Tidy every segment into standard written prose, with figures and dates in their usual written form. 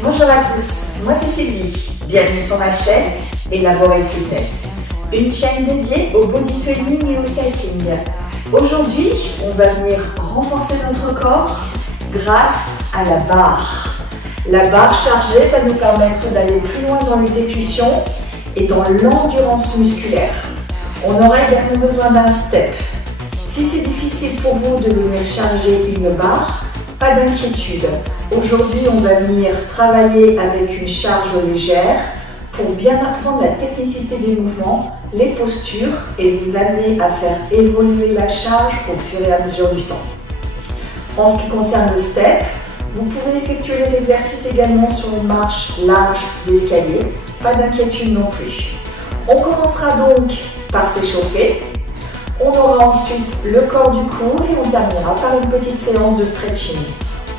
Bonjour à tous, moi c'est Sylvie. Bienvenue sur ma chaîne Elaborate Fitness, une chaîne dédiée au body training et au cycling. Aujourd'hui, on va venir renforcer notre corps grâce à la barre. La barre chargée va nous permettre d'aller plus loin dans l'exécution et dans l'endurance musculaire. On aura également besoin d'un step. Si c'est difficile pour vous de venir charger une barre, pas d'inquiétude. Aujourd'hui, on va venir travailler avec une charge légère pour bien apprendre la technicité des mouvements, les postures et vous amener à faire évoluer la charge au fur et à mesure du temps. En ce qui concerne le step, vous pouvez effectuer les exercices également sur une marche large d'escalier, pas d'inquiétude non plus. On commencera donc par s'échauffer. On aura ensuite le corps du cours et on terminera par une petite séance de stretching.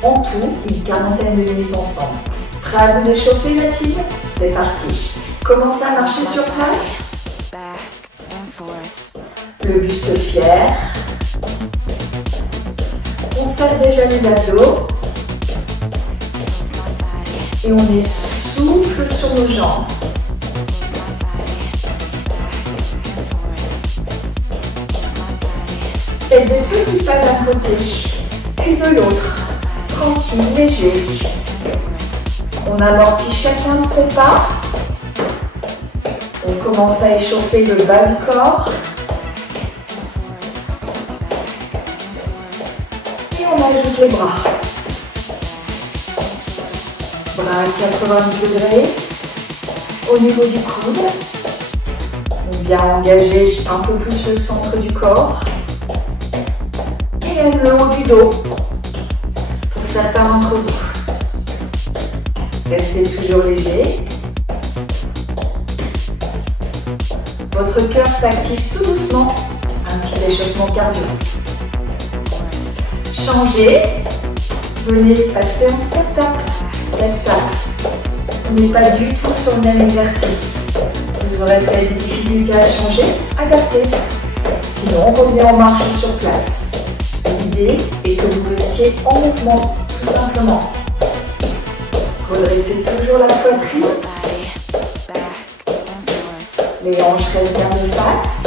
En tout, une quarantaine de minutes ensemble. Prêt à vous échauffer la team? C'est parti. Commencez à marcher sur place. Le buste fier. On serre déjà les abdos. Et on est souple sur nos jambes. Faites des petits pas d'un côté, puis de l'autre. Tranquille, léger. On amortit chacun de ses pas. On commence à échauffer le bas du corps. Et on ajoute les bras. Bras à 90 degrés au niveau du coude. On vient engager un peu plus le centre du corps. Et le haut du dos. Pour certains d'entre vous. Restez toujours léger. Votre cœur s'active tout doucement. Un petit échauffement cardio. Changez. Venez passer en step tap. Step tap. On n'est pas du tout sur le même exercice. Vous aurez peut-être des difficultés à changer. Adaptez. Sinon, revenez en marche sur place. L'idée est que vous restiez en mouvement, tout simplement. Redressez toujours la poitrine. Les hanches restent bien de face.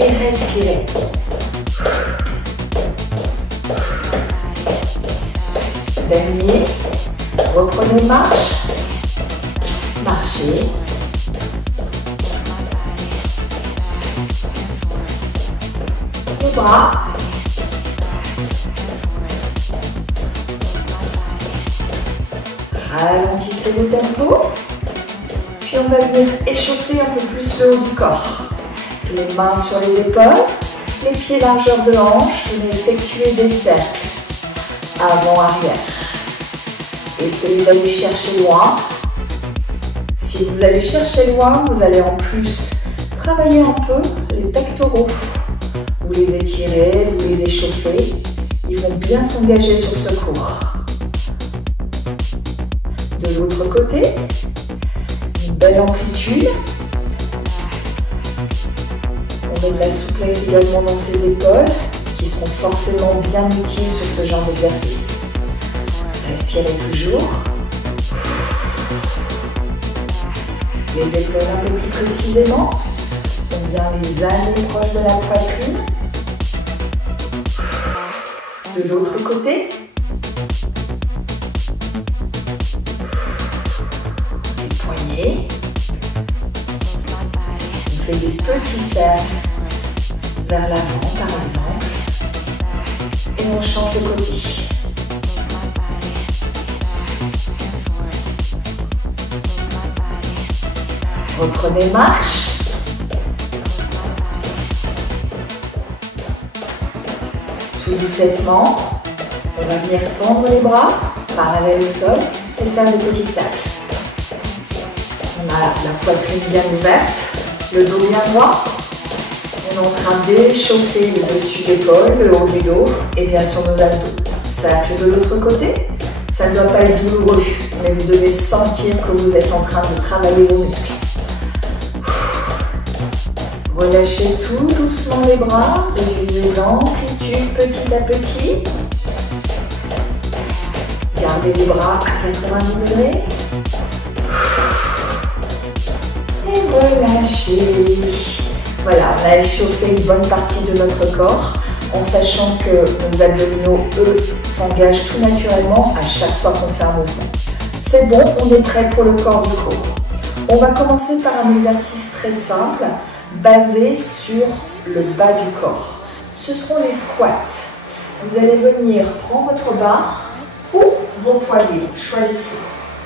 Et respirez. Dernier. Reprenez marche. Marchez. Les bras. Ralentissez le tempo. Puis on va venir échauffer un peu plus le haut du corps. Les mains sur les épaules, les pieds largeur de hanche. Venez effectuer des cercles. Avant-arrière. Essayez d'aller chercher loin. Si vous allez chercher loin, vous allez en plus travailler un peu les pectoraux. Vous les étirez, vous les échauffez. Ils vont bien s'engager sur ce cours. De l'autre côté, une belle amplitude. On met de la souplesse également dans ses épaules, qui seront forcément bien utiles sur ce genre d'exercice. Respirez toujours. Les épaules un peu plus précisément. On vient les amener proches de la poitrine. De l'autre côté. Les poignets. On fait des petits cercles vers l'avant par exemple. Et on change de côté. Reprenez marche. Tout doucement, on va venir tendre les bras, parallèles au sol, et faire des petits cercles. On a la poitrine bien ouverte, le dos bien droit. On est en train d'échauffer le dessus d'épaule, le haut du dos, et bien sûr nos abdos. Cercle de l'autre côté. Ça ne doit pas être douloureux, mais vous devez sentir que vous êtes en train de travailler vos muscles. Relâchez tout doucement les bras, réduisez l'amplitude petit à petit. Gardez les bras à 90 degrés. Et relâchez. Voilà, on a échauffé une bonne partie de notre corps en sachant que nos abdominaux, eux, s'engagent tout naturellement à chaque fois qu'on fait un mouvement. C'est bon, on est prêt pour le corps du cours. On va commencer par un exercice très simple, basé sur le bas du corps. Ce seront les squats. Vous allez venir prendre votre barre ou vos poignets, choisissez.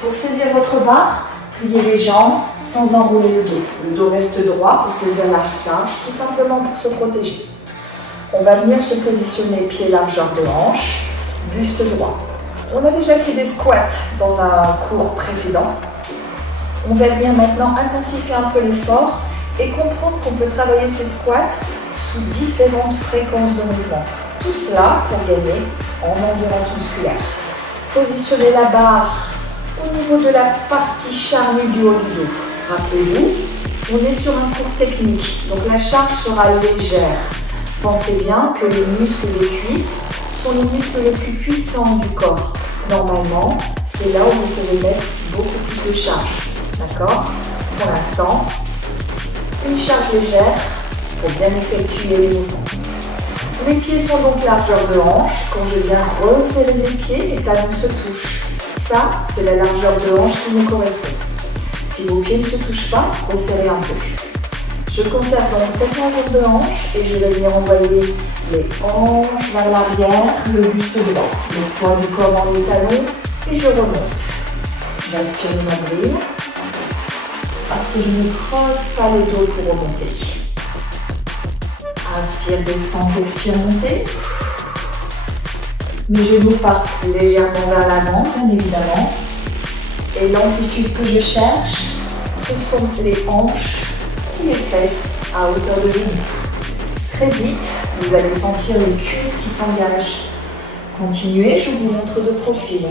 Pour saisir votre barre, pliez les jambes sans enrouler le dos. Le dos reste droit pour saisir la charge, tout simplement pour se protéger. On va venir se positionner pied largeur de hanche, buste droit. On a déjà fait des squats dans un cours précédent. On va venir maintenant intensifier un peu l'effort et comprendre qu'on peut travailler ces squats sous différentes fréquences de mouvement. Tout cela pour gagner en endurance musculaire. Positionnez la barre au niveau de la partie charnue du haut du dos. Rappelez-vous, on est sur un cours technique, donc la charge sera légère. Pensez bien que les muscles des cuisses sont les muscles les plus puissants du corps. Normalement, c'est là où vous pouvez mettre beaucoup plus de charge. D'accord? Pour l'instant, une charge légère pour bien effectuer les mouvements. Les pieds sont donc largeur de hanche. Quand je viens resserrer les pieds, les talons se touchent. Ça, c'est la largeur de hanche qui me correspond. Si vos pieds ne se touchent pas, resserrez un peu. Je conserve donc cette largeur de hanche et je vais venir envoyer les hanches vers l'arrière, le buste droit, le poids du corps dans les talons et je remonte. J'inspire le nombril parce que je ne creuse pas le dos pour remonter. Inspire, descend, expire, montez. Mes genoux partent légèrement vers l'avant, bien évidemment. Et l'amplitude que je cherche, ce sont les hanches et les fesses à hauteur de genoux. Très vite, vous allez sentir les cuisses qui s'engagent. Continuez, je vous montre de profil.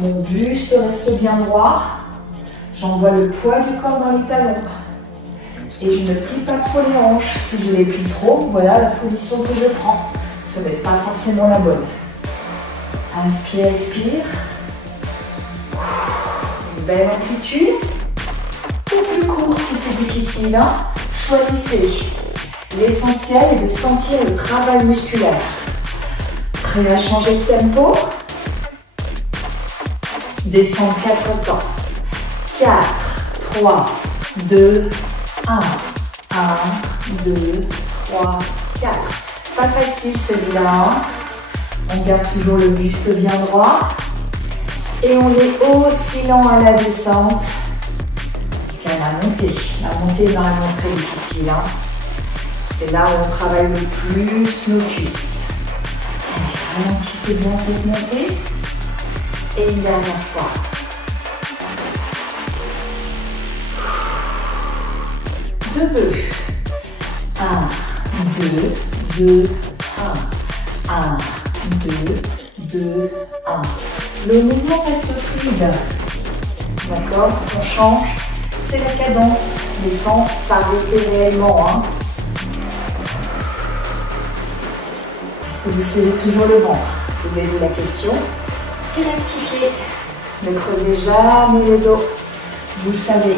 Mon buste reste bien droit. J'envoie le poids du corps dans les talons. Et je ne plie pas trop les hanches. Si je les plie trop, voilà la position que je prends. Ce n'est pas forcément la bonne. Inspire, expire. Une belle amplitude. Ou plus courte si c'est difficile. Hein. Choisissez. L'essentiel est de sentir le travail musculaire. Prêt à changer de tempo? Descends 4 temps. 4, 3, 2, 1. 1, 2, 3, 4. Pas facile celui-là. On garde toujours le buste bien droit. Et on est oscillant à la descente qu'à la montée. La montée est normalement très difficile. Hein. C'est là où on travaille le plus nos cuisses. Ralentissez bien cette montée. Et une dernière fois. 2, 2. 1, 2, 2, 1. 1, 2, 2, 1. Le mouvement reste fluide. D'accord? Ce qu'on change, c'est la cadence, mais sans s'arrêter réellement. Hein. Est-ce que vous serrez toujours le ventre? Posez-vous la question et rectifiez. Ne creusez jamais le dos. Vous le savez.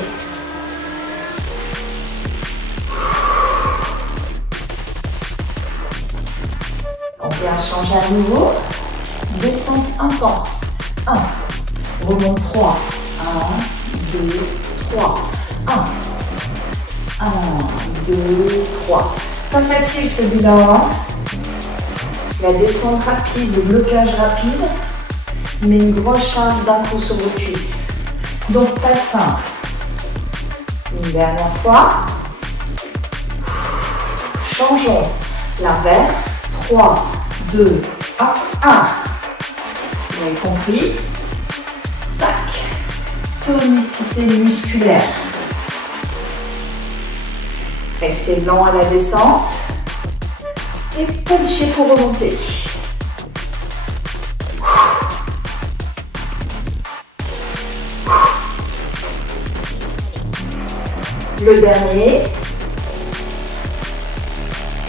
On vient changer à nouveau. Descente un temps. 1. Remonte 3. 1, 2, 3. 1. 1, 2, 3. Pas facile celui-là. Hein? La descente rapide, le blocage rapide, mais une grosse charge d'un coup sur vos cuisses. Donc pas simple. Une dernière fois. Changeons. L'inverse. 3, 2, 1, 1. Vous avez compris? Tac. Tonicité musculaire. Restez lent à la descente. Et punchez pour remonter. Le dernier.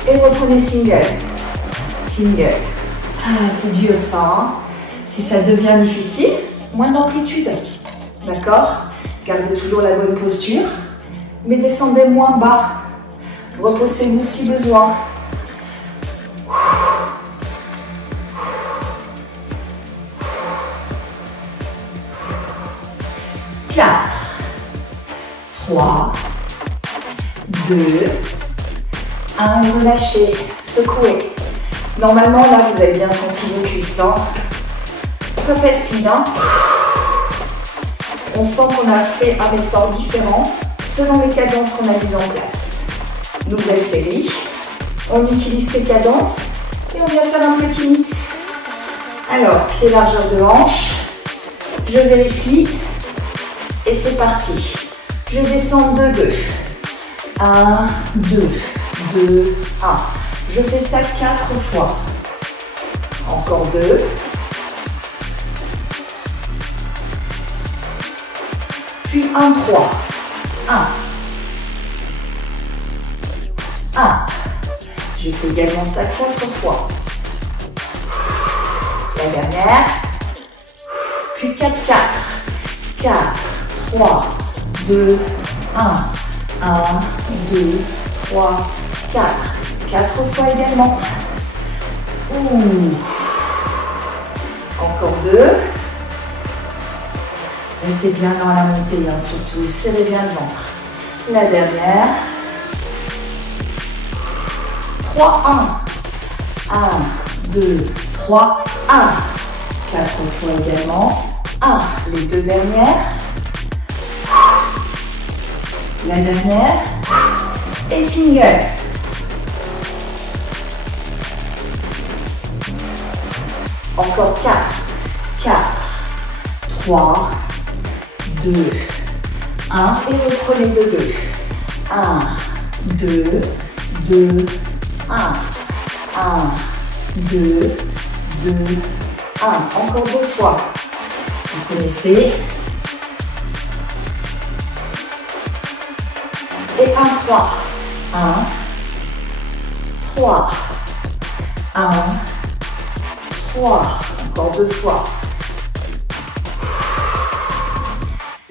et reprenez single. Single. Ah, c'est dur ça, hein? Si ça devient difficile, moins d'amplitude. D'accord? Gardez toujours la bonne posture, mais descendez moins bas. Reposez-vous si besoin. 4, 3, 2, 1, et relâchez, secouez. Normalement, là, vous avez bien senti vos cuisses. Hein? Pas facile, hein? On sent qu'on a fait un effort différent selon les cadences qu'on a mises en place. Nouvelle série. On utilise ces cadences et on vient faire un petit mix. Alors, pied largeur de hanche. Je vérifie. Et c'est parti. Je descends de 2. 1, 2, 2, 1. Je fais ça 4 fois. Encore 2. Puis 1, 3. 1. 1. Je fais également ça 4 fois. La dernière. Puis 4, 4. 4, 3, 2, 1. 1, 2, 3, 4. 4 fois également. Ouh. Encore 2. Restez bien dans la montée, hein, surtout. Serrez bien le ventre. La dernière. 3, 1. 1, 2, 3, 1. 4 fois également. 1. Les deux dernières. La dernière. Et single. Encore 4. 4. 3. 2. 1. Et reprenez de 2. 1. 2. 2. 1. 1. 2. 2. 1. Encore 2 fois. Vous connaissez. Et 1, 3. 1. 3. 1. 3. Encore 2 fois.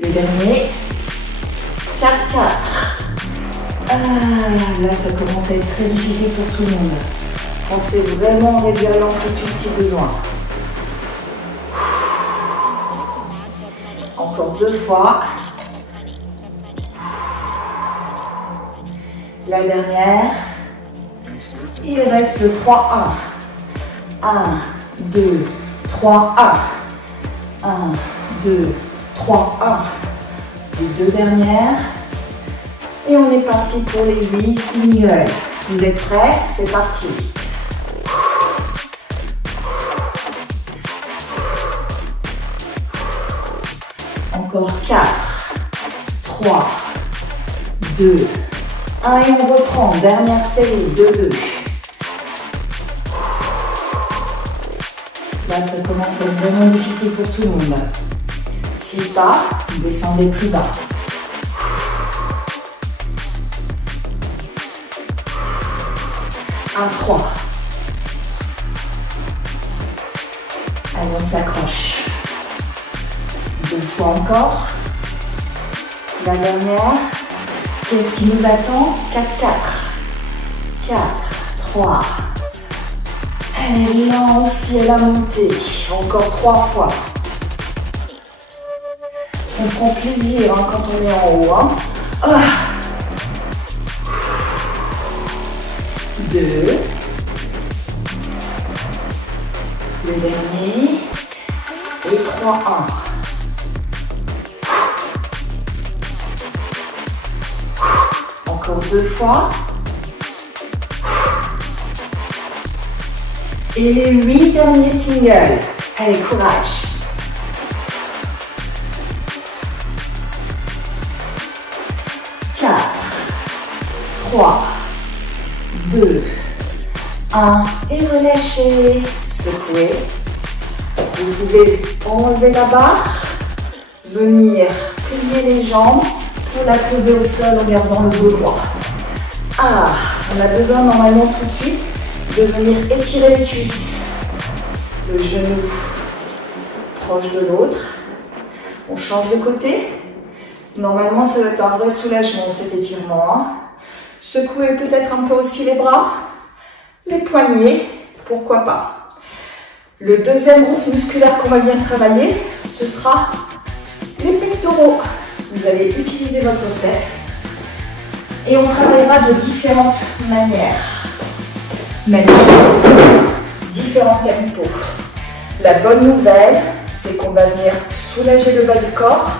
Le dernier. 4, 4. Ah, là, ça commence à être très difficile pour tout le monde. Pensez vraiment à réduire l'amplitude si besoin. Encore 2 fois. La dernière. Il reste le 3, 1. 1, 2, 3, 1. 1, 2, 3, 1. Les deux dernières. Et on est parti pour les 8 singles. Vous êtes prêts? C'est parti. Encore 4, 3, 2, 1 et on reprend. Dernière série de 2. Là, ça commence à être vraiment difficile pour tout le monde. Si pas, descendez plus bas. Un 3. Allez, on s'accroche. 2 fois encore. La dernière. Qu'est-ce qui nous attend? 4, 4. 4, 3. Allez, là aussi à la montée. Encore 3 fois. On prend plaisir hein, quand on est en haut. Hein. Ah. 2. Le dernier. Et 3, 1. Encore 2 fois. Et les 8 derniers singles. Allez, courage. 4, 3, 2, 1. Et relâchez. Secouez. Vous pouvez enlever la barre. Venir plier les jambes pour la poser au sol en gardant le dos droit. Ah. on a besoin normalement tout de suite de venir étirer les cuisses. Le genou proche de l'autre. On change de côté. Normalement, ça doit être un vrai soulagement cet étirement. Hein. Secouez peut-être un peu aussi les bras, les poignets, pourquoi pas. Le deuxième groupe musculaire qu'on va bien travailler, ce sera les pectoraux. Vous allez utiliser votre step et on travaillera de différentes manières. Même chose, différents tempos. La bonne nouvelle, c'est qu'on va venir soulager le bas du corps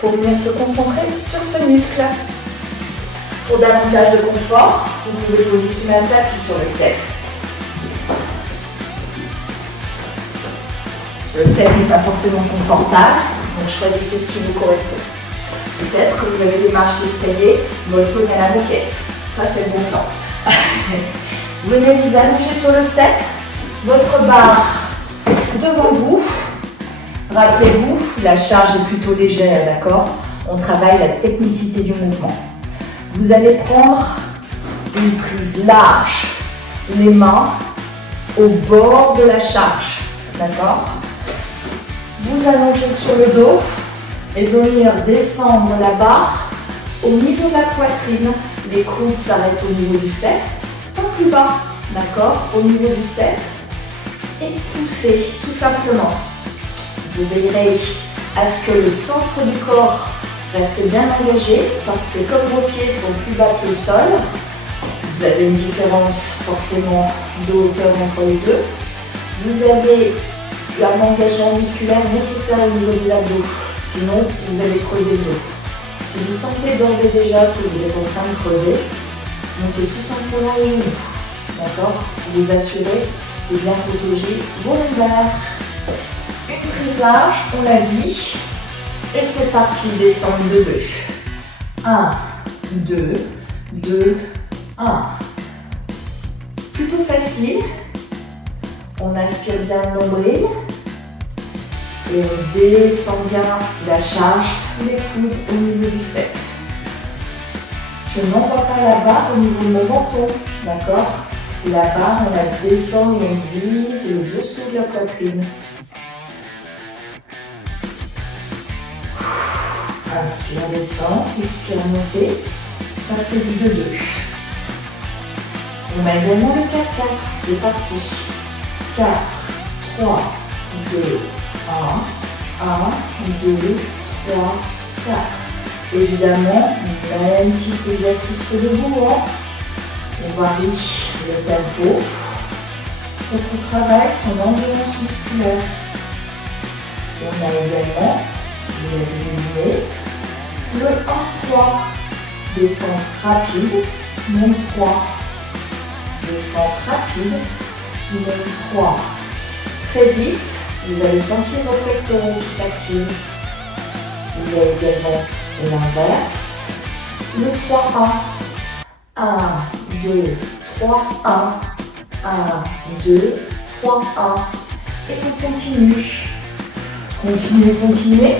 pour venir se concentrer sur ce muscle. Pour davantage de confort, vous pouvez positionner un tapis sur le step. Le step n'est pas forcément confortable, donc choisissez ce qui vous correspond. Peut-être que vous avez des marches d'escalier, molto à la moquette. Ça, c'est le bon plan. Venez vous allonger sur le step, votre barre devant vous. Rappelez-vous, la charge est plutôt légère, d'accord? On travaille la technicité du mouvement. Vous allez prendre une prise large, les mains au bord de la charge, d'accord? Vous allongez sur le dos et venir descendre la barre au niveau de la poitrine. Les coudes s'arrêtent au niveau du step, pas plus bas, d'accord? Au niveau du step. Et poussez, tout simplement. Vous veillerez à ce que le centre du corps reste bien engagé parce que comme vos pieds sont plus bas que le sol, vous avez une différence forcément de hauteur entre les deux. Vous avez un engagement musculaire nécessaire au niveau des abdos, sinon vous allez creuser le dos. Si vous sentez d'ores et déjà que vous êtes en train de creuser, montez tout simplement les genoux, d'accord? Vous assurez de bien protéger vos lombaires. Une prise large, on l'a dit. Et c'est parti, descendre de 2. 1, 2, 2, 1. Plutôt facile. On aspire bien le nombril. Et on descend bien la charge, les coudes au niveau du step. Je n'envoie pas la barre au niveau de mon menton, d'accord? La barre, on la descend et on vise le dessous de la poitrine. Inspire, descend, expire, montez. Ça, c'est du 2-2. On a également le 4-4. C'est parti. 4, 3, 2, 1, 2, 3, 4. Évidemment, même type d'exercice que debout. Hein. On varie le tempo. Donc, on travaille son endurance musculaire. On a également, vous l'avez deviné, le 1-3. Descente rapide, monte 3. Descente rapide, monte 3. Très vite, vous allez sentir vos pectoraux qui s'activent. Vous avez également l'inverse, le 3-1. 1, 2, 3, 1. 1, 2, 3, 1. Et on continue. Continuez, continuez.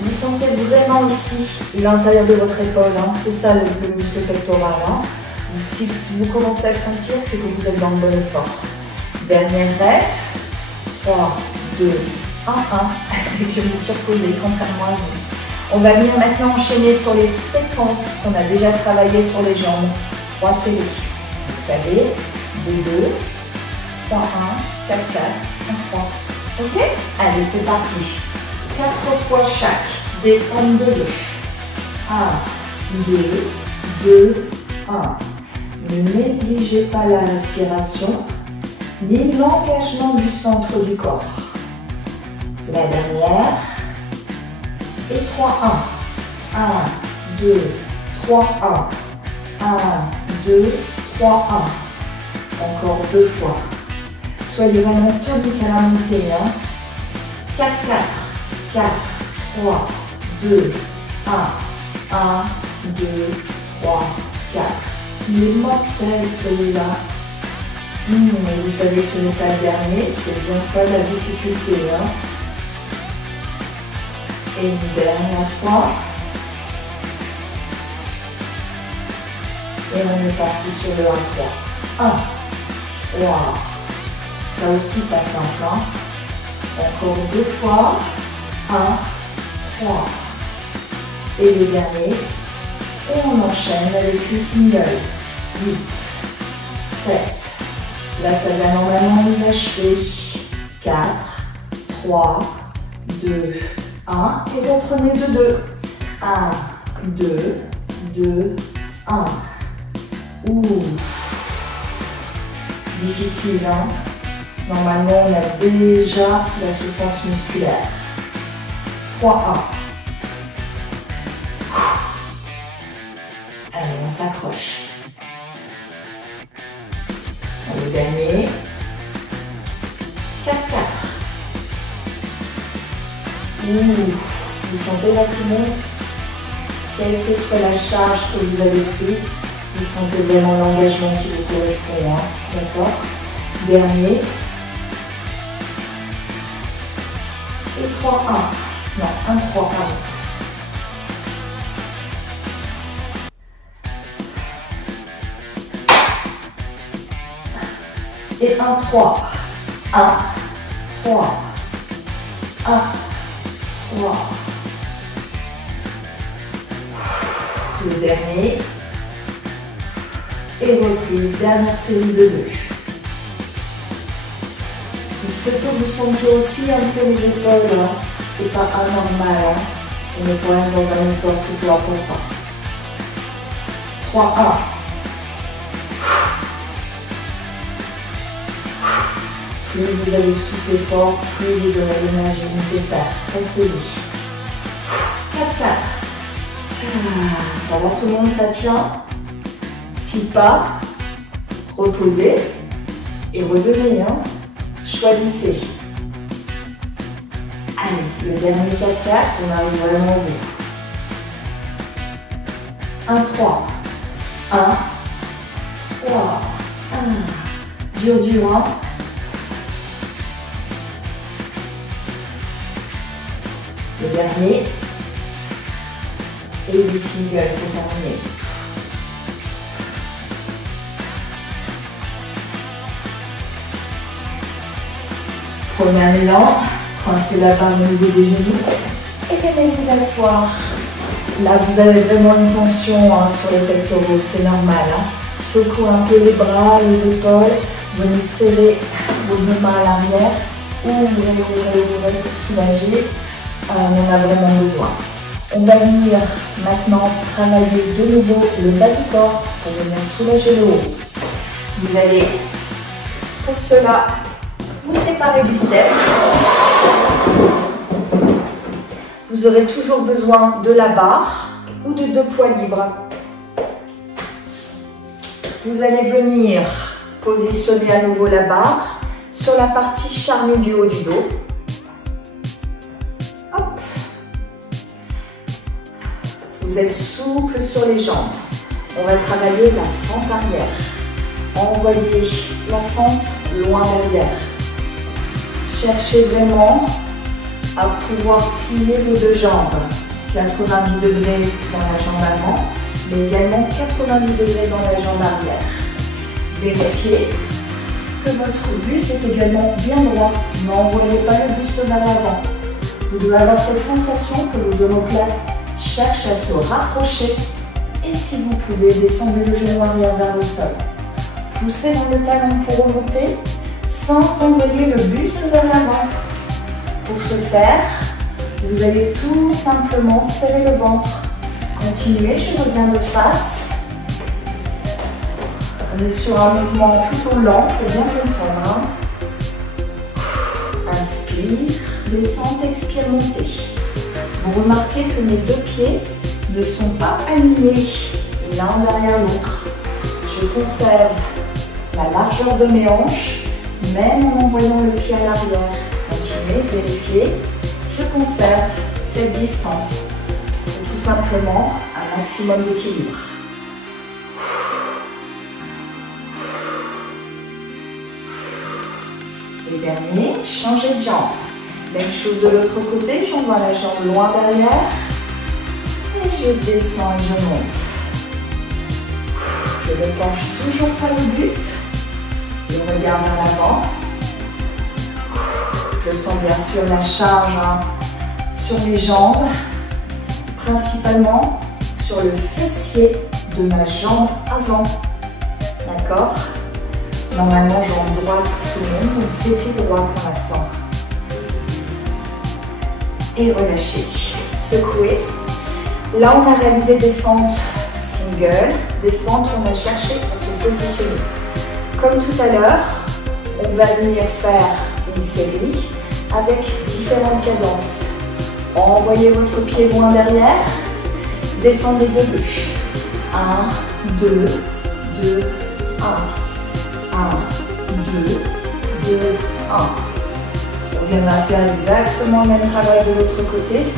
Vous sentez vraiment ici l'intérieur de votre épaule. Hein. C'est ça le muscle pectoral. Hein. Si vous commencez à le sentir, c'est que vous êtes dans le bon effort. Dernière rep. 3, 2, 1, 1. Je me suis reposée, contrairement à vous. On va venir maintenant enchaîner sur les séquences qu'on a déjà travaillées sur les jambes. 3 séries. Vous savez, 2, 2, 3, 1, 4, 4, 1, 3. Ok? Allez, c'est parti. 4 fois chaque. Descendre de 2. 1, 2, 2, 1. Ne négligez pas la respiration ni l'engagement du centre du corps. La dernière. Et 3, 1. 1, 2, 3, 1. 1, 2, 3, 1. Encore 2 fois. Soyez vraiment tonique à la montée. Hein. 4, 4. 4, 3, 2, 1. 1, 2, 3, 4. Il est mortel celui-là. Mais vous savez que ce n'est pas le dernier. C'est bien ça la difficulté. Hein. Et une dernière fois. Et on est parti sur le 1-3. 1, 3. Ça aussi pas simple. Hein? Encore 2 fois. 1, 3. Et le dernier. Et on enchaîne avec le single. 8, 7. Là, ça va normalement nous achever. 4, 3, 2, 1. Et reprenez de 2. 1, 2, 2, 1. Ouh. Difficile, hein? Normalement, on a déjà la souffrance musculaire. 3, 1. Allez, on s'accroche. Le dernier. 4, 4. Ouh. Vous sentez là tout le monde? Quelle que soit la charge que vous avez prise, vous sentez vraiment l'engagement qui vous correspond. Hein? D'accord? Dernier. Et 3, 1. Non, 1, 3, 1. Et 1, 3. 1, 3. 1, 3. Le dernier. Et reprise, dernière série de 2. Il se peut vous sentir aussi un peu les épaules, hein. C'est pas anormal, hein. On est quand même dans un effort plutôt important. 3, 1. Plus vous allez souffler fort, plus vous aurez l'énergie nécessaire. Pensez-y. 4, 4. Ça va tout le monde, ça tient? Si pas, reposez et revenez. Hein. Choisissez. Allez, le dernier 4, 4, on arrive vraiment au bout. 1, 3. 1, 3. 1. Dur, dur, hein. Le dernier. Et le single pour terminer. Prenez un élan, coincez la barre au niveau des genoux et venez vous asseoir. Là, vous avez vraiment une tension hein, sur les pectoraux, c'est normal. Hein. Secouez un peu les bras, les épaules, venez serrer vos 2 mains à l'arrière, ouvrez, ouvrez, ouvrez pour soulager. On en a vraiment besoin. On va venir maintenant travailler de nouveau le bas du corps pour venir soulager le haut. Vous allez, pour cela, vous séparer du step. Vous aurez toujours besoin de la barre ou de 2 poids libres. Vous allez venir positionner à nouveau la barre sur la partie charnue du haut du dos. Hop. Vous êtes souple sur les jambes. On va travailler la fente arrière. Envoyez la fente loin derrière. Cherchez vraiment à pouvoir plier vos 2 jambes. 90 degrés dans la jambe avant, mais également 90 degrés dans la jambe arrière. Vérifiez que votre buste est également bien droit. N'envoyez pas le buste vers l'avant. Vous devez avoir cette sensation que vos omoplates cherchent à se rapprocher. Et si vous pouvez, descendez le genou arrière vers le sol. Poussez dans le talon pour remonter, sans envoyer le buste vers l'avant. Pour ce faire, vous allez tout simplement serrer le ventre. Continuez, je reviens de face. On est sur un mouvement plutôt lent pour bien comprendre. Inspire, descente, expire, montez. Vous remarquez que mes 2 pieds ne sont pas alignés l'un derrière l'autre. Je conserve la largeur de mes hanches, même en envoyant le pied à l'arrière. Continuez, vérifiez. Je conserve cette distance pour tout simplement un maximum d'équilibre. Et dernier, changez de jambe. Même chose de l'autre côté, j'envoie la jambe loin derrière. Et je descends et je monte. Je ne penche toujours pas le buste. Je regarde à l'avant. Je sens bien sûr la charge sur mes jambes, principalement sur le fessier de ma jambe avant. D'accord? Normalement, jambe droite pour tout le monde, donc fessier droit pour l'instant. Et relâchez. Secouez. Là, on a réalisé des fentes single, des fentes où on a cherché à se positionner. Comme tout à l'heure, on va venir faire une série avec différentes cadences. Envoyez votre pied loin derrière, descendez de 2. 1, 2, 2, 1. 1, 2, 2, 1. On viendra faire exactement le même travail de l'autre côté.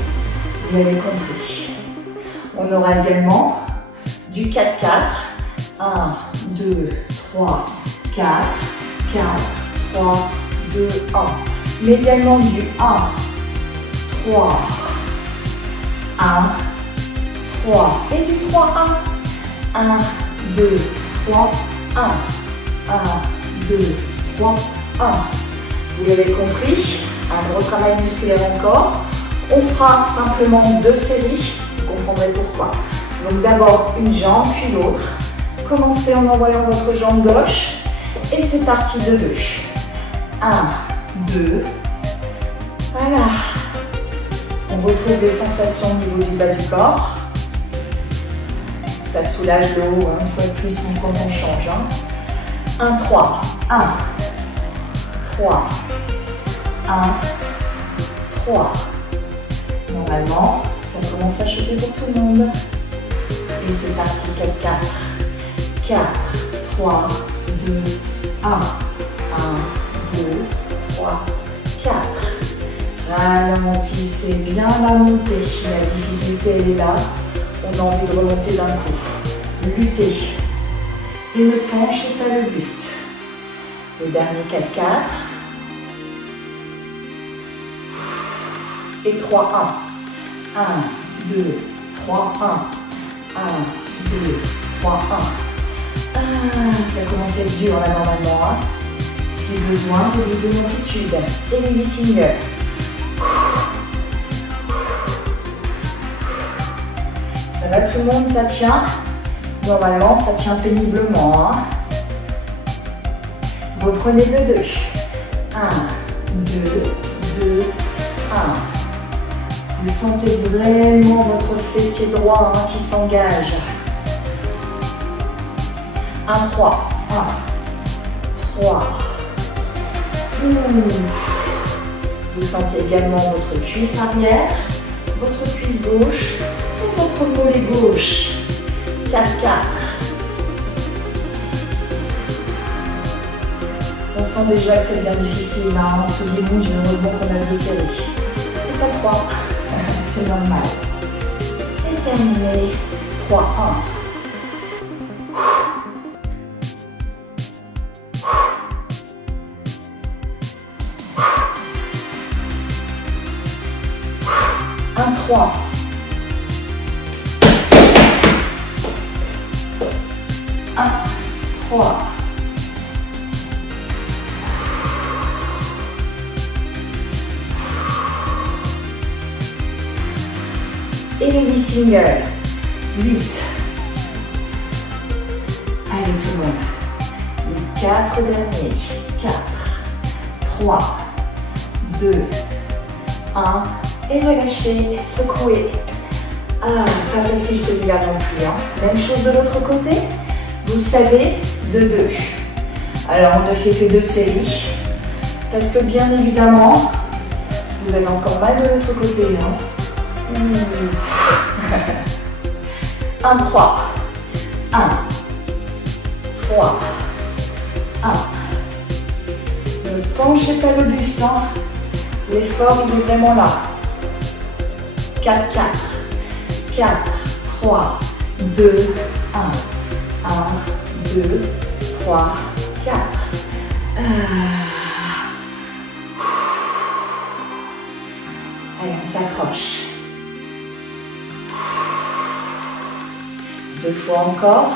Vous l'avez compris. On aura également du 4-4. 1, 2, 3, 4. 4, 3, 2, 1. Mais également du 1, 3, 1, 3. Et du 3, 1. 1, 2, 3, 1. 1, 2, 3, 1. Vous l'avez compris, un gros travail musculaire encore. On fera simplement 2 séries, vous comprendrez pourquoi. Donc d'abord une jambe, puis l'autre. Commencez en envoyant votre jambe gauche. Et c'est parti de 2. 1, 2. Voilà. On retrouve les sensations au niveau du bas du corps. Ça soulage le haut, une fois de plus, quand on change. 1, 3. 1, 3. 1, 3. Normalement, ça commence à chauffer pour tout le monde. Et c'est parti, 4, 4. 4, 3, 2, 1. 1, 2, 3, 4. Ralentissez bien la montée. La difficulté, elle est là. On a envie de remonter d'un coup. Luttez. Et ne penchez pas le buste. Le dernier 4, 4. Et 3, 1. 1, 2, 3, 1. 1, 2, 3, 1. Ah, ça commence à être dur là normalement. Si besoin, réduisez l'amplitude. Et les 8 singles. Ça va tout le monde, ça tient? Normalement, ça tient péniblement. Reprenez de 2. 1, 2, 2, 1. Vous sentez vraiment votre fessier droit qui s'engage. 1, 3. 1, 3. Vous sentez également votre cuisse arrière, votre cuisse gauche et votre mollet gauche. 4, 4. On sent déjà que ça devient difficile. On se dit, bon Dieu, heureusement qu'on a 2 séries. Et pas 3. C'est normal. Et terminé. 3, 1. Un, 3. 1, 3. Et le 8 single. 8. Allez tout le monde. Les 4 derniers. 4, 3, 2, 1. Et relâchez, secouez. Ah, pas facile celui-là non plus. Même chose de l'autre côté. Vous le savez, de 2. Alors, on ne fait que 2 séries. Parce que bien évidemment, vous avez encore mal de l'autre côté. 1, 3. 1, 3. 1. Ne penchez pas le buste. L'effort, il est vraiment là. 4, 4. 4, 3, 2, 1. 1, 2, 3, 4. Allez, on s'accroche. 2 fois encore.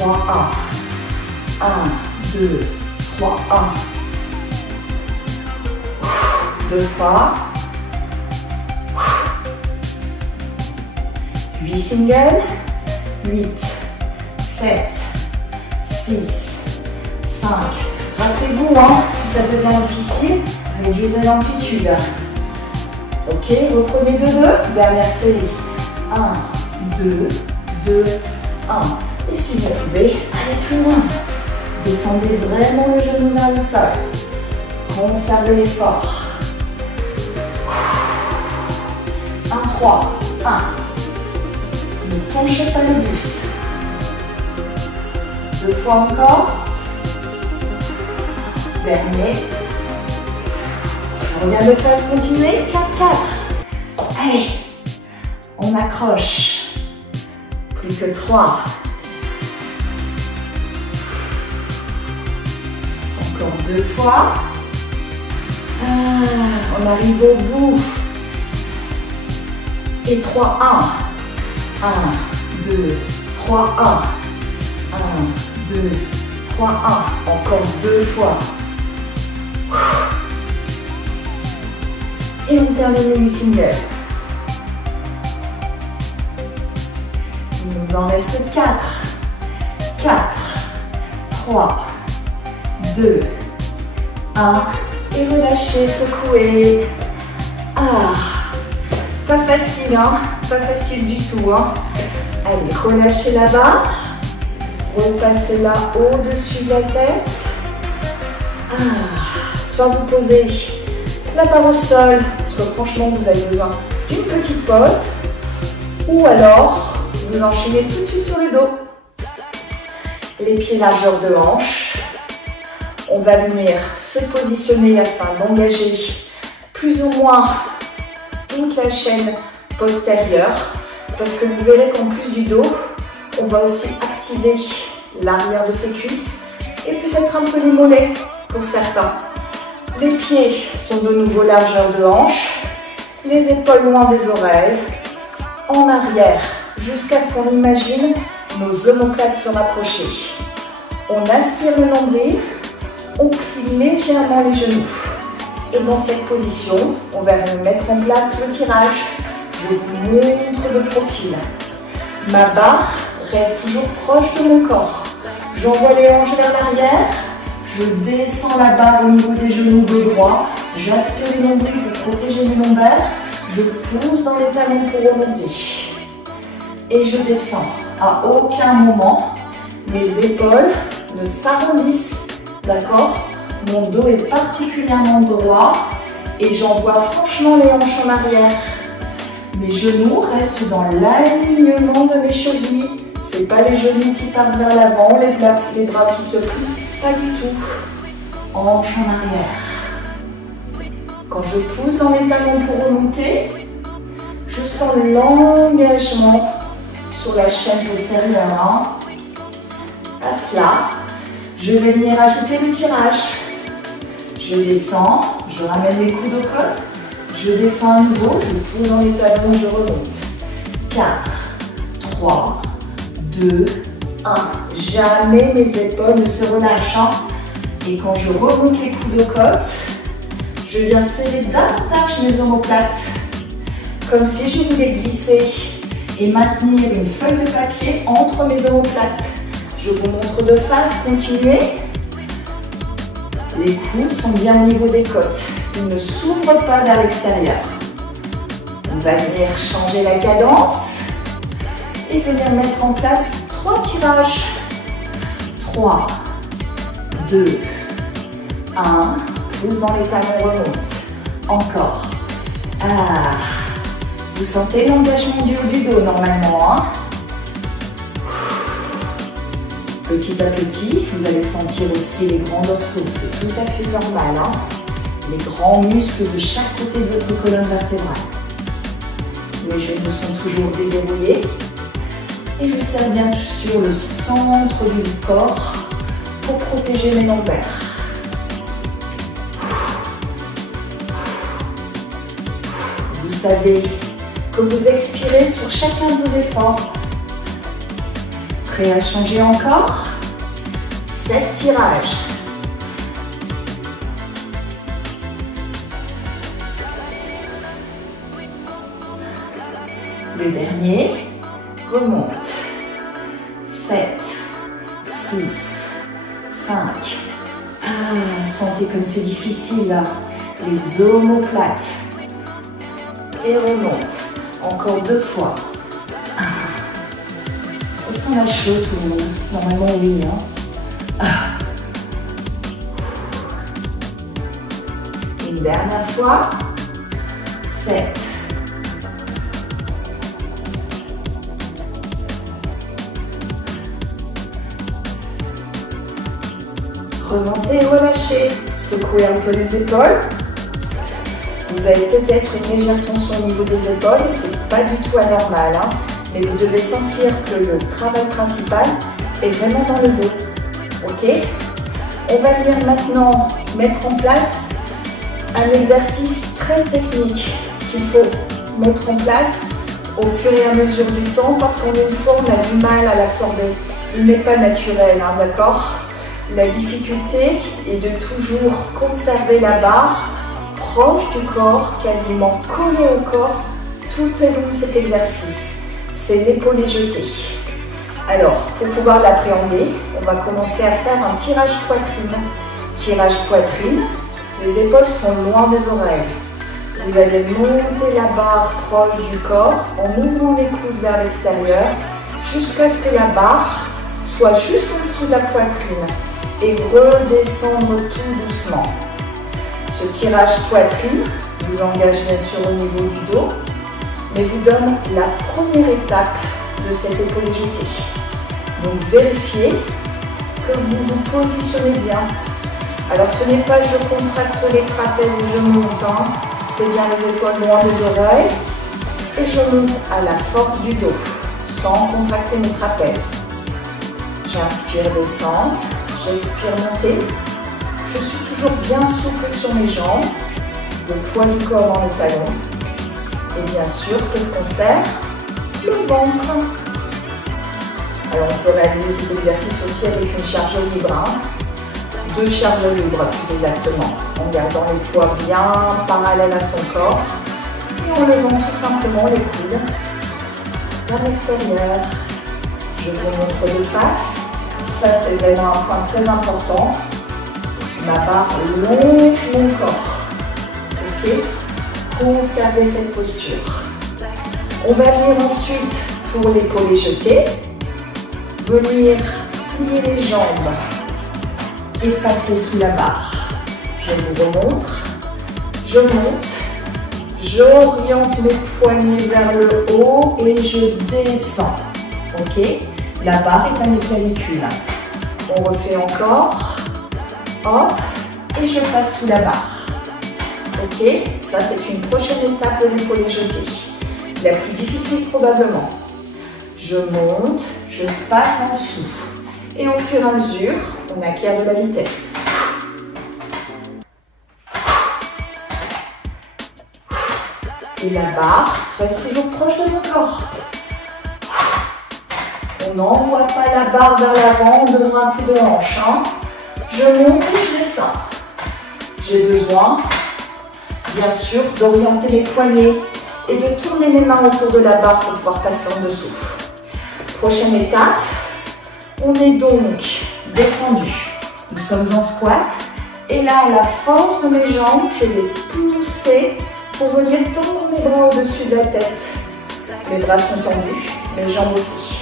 3, 1. 1, 2, 3, 1. 2 fois. 8 singles. 8, 7, 6, 5. Rappelez-vous, si ça devient difficile, réduisez l'amplitude. Ok, reprenez 2, 2. Dernière série. 1, 2, 2, 1. Et si vous pouvez, allez plus loin. Descendez vraiment le genou vers le sol. Conservez l'effort. 1, 3, 1. Ne penchez pas le buste. 2 fois encore. Dernier. On revient de face, continuez. 4, 4. Allez, on accroche. Plus que 3. Encore 2 fois. On arrive au bout. Et 3, 1. 1, 2, 3, 1. 1, 2, 3, 1. Encore 2 fois. Et on termine le single. Il nous en reste 4. 4, 3, 2, 1. Et relâchez, secouez. Pas facile, pas facile du tout. Allez, relâchez la barre. Repassez-la au-dessus de la tête. Soit vous posez la barre au sol, soit franchement vous avez besoin d'une petite pause. Ou alors, vous enchaînez tout de suite sur le dos. Les pieds largeur de hanche. On va venir se positionner afin d'engager plus ou moins toute la chaîne postérieure. Parce que vous verrez qu'en plus du dos, on va aussi activer l'arrière de ses cuisses et peut-être un peu les mollets pour certains. Les pieds sont de nouveau largeur de hanche, les épaules loin des oreilles, en arrière jusqu'à ce qu'on imagine nos omoplates se rapprocher. On aspire le nombril, on plie légèrement les genoux. Et dans cette position, on va mettre en place le tirage. Je vous montre de profil. Ma barre reste toujours proche de mon corps. J'envoie les hanches vers l'arrière. Je descends la barre au niveau des genoux de droit. J'aspire les nombrils pour protéger mes lombaires. Je pousse dans les talons pour remonter. Et je descends. À aucun moment, mes épaules ne s'arrondissent. D'accord ? Mon dos est particulièrement droit et j'envoie franchement les hanches en arrière. Mes genoux restent dans l'alignement de mes chevilles. Ce n'est pas les genoux qui partent vers l'avant, les bras qui se plient. Pas du tout. Hanches en arrière. Quand je pousse dans les talons pour remonter, je sens l'engagement sur la chaîne postérieure. À cela, je vais venir ajouter le tirage. Je descends, je ramène les coudes au côtes, je descends à nouveau, je pousse dans les talons, je remonte. 4, 3, 2, 1. Jamais mes épaules ne se relâchent. Et quand je remonte les coudes au côtes, je viens serrer davantage mes omoplates, comme si je voulais glisser et maintenir une feuille de papier entre mes omoplates. Je vous montre de face, continuez. Les coudes sont bien au niveau des côtes. Ils ne s'ouvrent pas vers l'extérieur. On va venir changer la cadence et venir mettre en place 3 tirages. 3, 2, 1. Pousse dans les talons, remonte. Encore. Vous sentez l'engagement du haut du dos normalement. Petit à petit, vous allez sentir aussi les grands dorsaux, c'est tout à fait normal. Les grands muscles de chaque côté de votre colonne vertébrale. Les genoux sont toujours déverrouillés. Et je serre bien sur le centre du corps pour protéger mes lombaires. Vous savez que vous expirez sur chacun de vos efforts Prêt à changer encore? 7 tirages. Le dernier, remonte. 7, 6, 5. Ah, sentez comme c'est difficile là. Les omoplates. Et remonte. Encore 2 fois. Ah. Est-ce qu'on a chaud tout le monde? Normalement oui. Hein? Ah. Une dernière fois. 7. Remontez et relâchez. Secouez un peu les épaules. Vous avez peut-être une légère tension au niveau des épaules et ce n'est pas du tout anormal. Hein, mais vous devez sentir que le travail principal est vraiment dans le dos. Ok? On va venir maintenant mettre en place un exercice très technique qu'il faut mettre en place au fur et à mesure du temps parce qu'en une fois on a du mal à l'absorber. Il n'est pas naturel, hein, d'accord? La difficulté est de toujours conserver la barre proche du corps, quasiment collée au corps tout au long de cet exercice. C'est l'épaule jetée. Alors, pour pouvoir l'appréhender, on va commencer à faire un tirage poitrine. Tirage poitrine, les épaules sont loin des oreilles. Vous allez monter la barre proche du corps en ouvrant les coudes vers l'extérieur jusqu'à ce que la barre soit juste en dessous de la poitrine et redescendre tout doucement. Ce tirage poitrine vous engage bien sûr au niveau du dos, mais vous donne la première étape de cette épaule jetée. Donc vérifiez que vous vous positionnez bien. Alors ce n'est pas je contracte les trapèzes et je monte, hein. C'est bien les épaules loin des oreilles et je monte à la force du dos sans contracter mes trapèzes. J'inspire descente, j'expire monter. Je suis toujours bien souple sur mes jambes, le poids du corps dans les talons. Et bien sûr, qu'est-ce qu'on serre? Le ventre. Alors on peut réaliser cet exercice aussi avec une charge libre. Hein. 2 charges libres plus exactement, en gardant les poids bien parallèles à son corps et en levant tout simplement les coudes vers l'extérieur. Je vous montre de face. Ça, c'est vraiment un point très important. Ma barre longe mon corps. Ok? Conservez cette posture. On va venir ensuite pour l'épaule jetée. Venir plier les jambes et passer sous la barre. Je vous remontre. Je monte. J'oriente mes poignets vers le haut et je descends. Ok? La barre est à mes clavicules. On refait encore. Hop. Et je passe sous la barre. Ok? Ça, c'est une prochaine étape de l'épaule jetée. La plus difficile probablement. Je monte, je passe en dessous. Et au fur et à mesure, on acquiert de la vitesse. Et la barre reste toujours proche de mon corps. On n'envoie pas la barre vers l'avant en donnant un coup de hanche. Hein. Je monte et je descends. J'ai besoin, bien sûr, d'orienter les poignets et de tourner mes mains autour de la barre pour pouvoir passer en dessous. Prochaine étape, on est donc descendu. Nous sommes en squat. Et là, à la force de mes jambes, je vais pousser pour venir tendre mes bras au-dessus de la tête. Mes bras sont tendus, mes jambes aussi.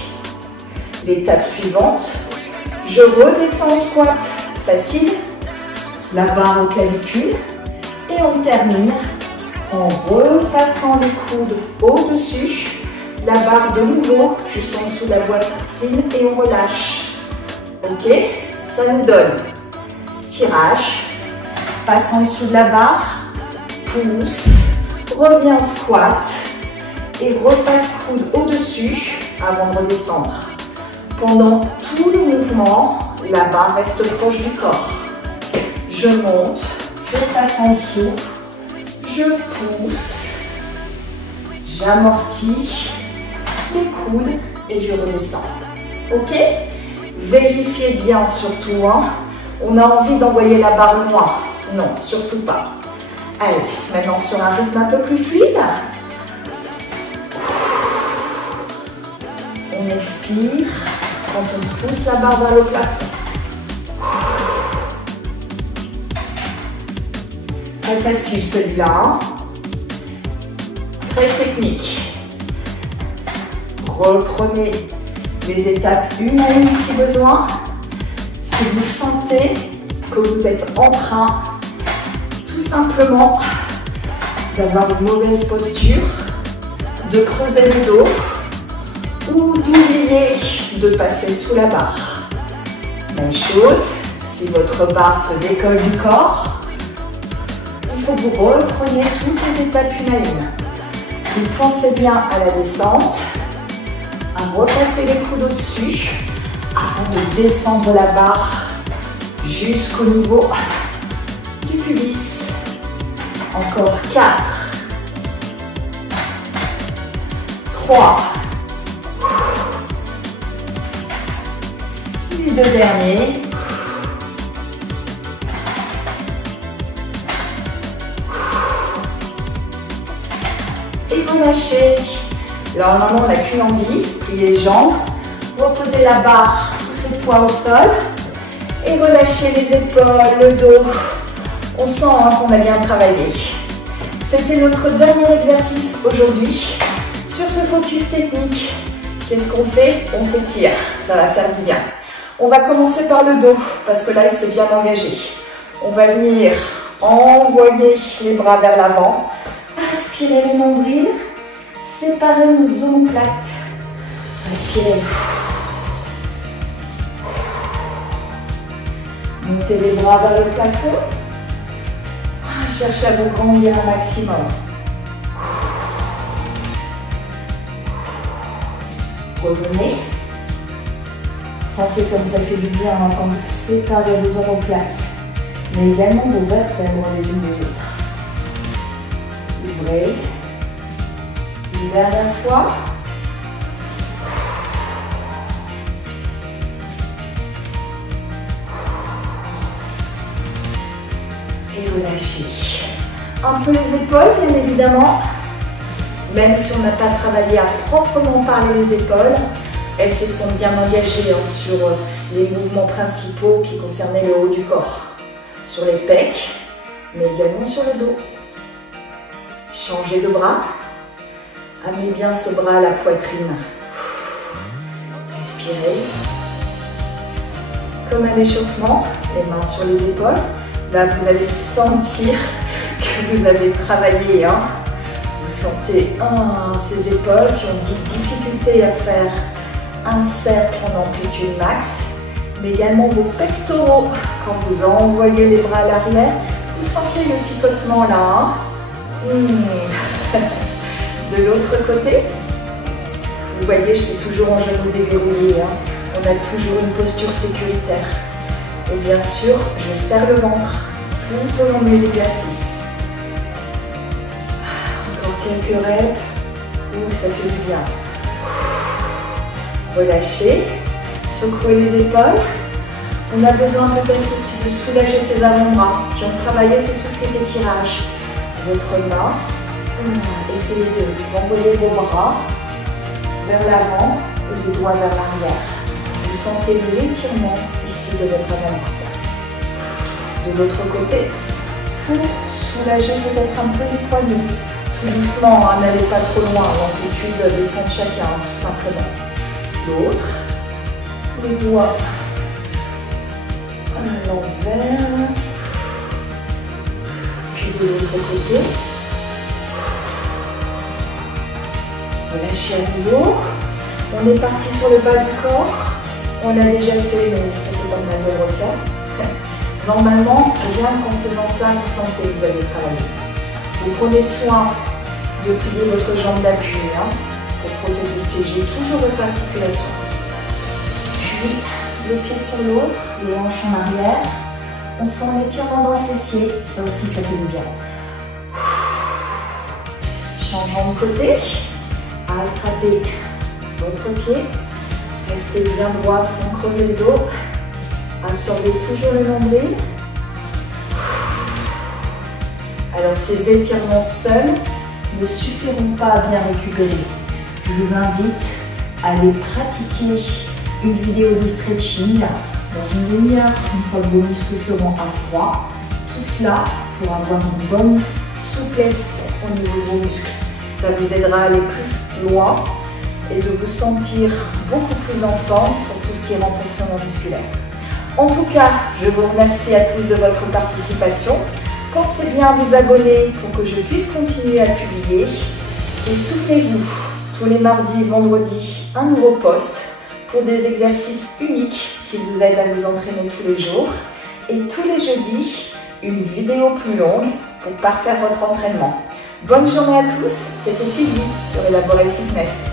L'étape suivante, je redescends en squat. Facile. La barre au clavicule. Et on termine en repassant les coudes au-dessus. La barre de nouveau, juste en dessous de la poitrine et on relâche. Ok? Ça nous donne tirage, passe en dessous de la barre, pousse, revient squat et repasse coude au-dessus avant de redescendre. Pendant tout le mouvement, la barre reste proche du corps. Je monte, je passe en dessous, je pousse, j'amortis les coudes et je redescends. Ok? Vérifiez bien surtout, hein. On a envie d'envoyer la barre loin. Non, surtout pas. Allez, maintenant sur un rythme un peu plus fluide. On expire quand on pousse la barre vers le plafond. Très facile celui-là, hein. Très technique. Reprenez les étapes une à une si besoin. Si vous sentez que vous êtes en train tout simplement d'avoir une mauvaise posture, de creuser le dos ou d'oublier de passer sous la barre. Même chose, si votre barre se décolle du corps, il faut que vous repreniez toutes les étapes une à une. Vous pensez bien à la descente, à repasser les coudes au-dessus avant de descendre la barre jusqu'au niveau du pubis. Encore 4, 3, les deux derniers. Et relâchez. Alors normalement on n'a qu'une envie, plier les jambes, reposer la barre, pousser le poids au sol et relâcher les épaules, le dos. On sent qu'on a bien travaillé. C'était notre dernier exercice aujourd'hui sur ce focus technique. Qu'est-ce qu'on fait? On s'étire, ça va faire du bien. On va commencer par le dos parce que là il s'est bien engagé. On va venir envoyer les bras vers l'avant. Inspirez le nombril, séparez nos omoplates. Inspirez. Montez les bras vers le plafond. Cherchez à vous grandir un maximum. Revenez. Sentez comme ça fait du bien quand vous séparez vos omoplates, mais également vos vertèbres les unes des autres. Ouvrez. Une dernière fois. Et relâchez. Un peu les épaules, bien évidemment. Même si on n'a pas travaillé à proprement parler les épaules, elles se sont bien engagées sur les mouvements principaux qui concernaient le haut du corps. Sur les pecs, mais également sur le dos. Changez de bras. Amenez bien ce bras à la poitrine. Respirez. Comme un échauffement, les mains sur les épaules. Là, vous allez sentir que vous avez travaillé. Hein. Vous sentez ces épaules qui ont des difficultés à faire un cercle en amplitude max, mais également vos pectoraux. Quand vous envoyez les bras à l'arrière, vous sentez le picotement là. De l'autre côté, vous voyez, je suis toujours en genou déverrouillé. Hein. On a toujours une posture sécuritaire. Et bien sûr, je serre le ventre tout au long de mes exercices. Encore quelques reps. Ça fait du bien. Relâchez, secouez les épaules. On a besoin peut-être aussi de soulager ses avant-bras qui ont travaillé sur tout ce qui était tirage. Votre main, essayez d'envoyer vos bras vers l'avant et les doigts vers l'arrière. Vous sentez l'étirement ici de votre avant-bras. De l'autre côté, pour soulager peut-être un peu les poignets. Tout doucement, hein, n'allez pas trop loin, l'amplitude dépend de chacun, tout simplement. L'autre, les doigts à l'envers, puis de l'autre côté. Relâchez à nouveau. On est parti sur le bas du corps. On l'a déjà fait, mais ça fait pas mal de le refaire. Normalement, rien qu'en faisant ça, vous sentez que vous avez travaillé. Vous prenez soin de plier votre jambe d'appui hein, pour protéger toujours votre articulation. Puis, le pied sur l'autre, les hanches en arrière. On sent l'étirement dans le fessier. Ça aussi, ça fait du bien. Changeons de côté. Attrapez votre pied. Restez bien droit sans creuser le dos. Absorbez toujours le nombril. Alors ces étirements seuls ne suffiront pas à bien récupérer. Je vous invite à aller pratiquer une vidéo de stretching dans une demi-heure, une fois que vos muscles seront à froid. Tout cela pour avoir une bonne souplesse au niveau de vos muscles. Ça vous aidera à aller plus loin et de vous sentir beaucoup plus en forme sur tout ce qui est renforcement musculaire. En tout cas, je vous remercie à tous de votre participation. Pensez bien à vous abonner pour que je puisse continuer à publier. Et souvenez-vous, tous les mardis et vendredis, un nouveau post pour des exercices uniques qui vous aident à vous entraîner tous les jours. Et tous les jeudis, une vidéo plus longue pour parfaire votre entraînement. Bonne journée à tous, c'était Sylvie sur Elaborate Fitness.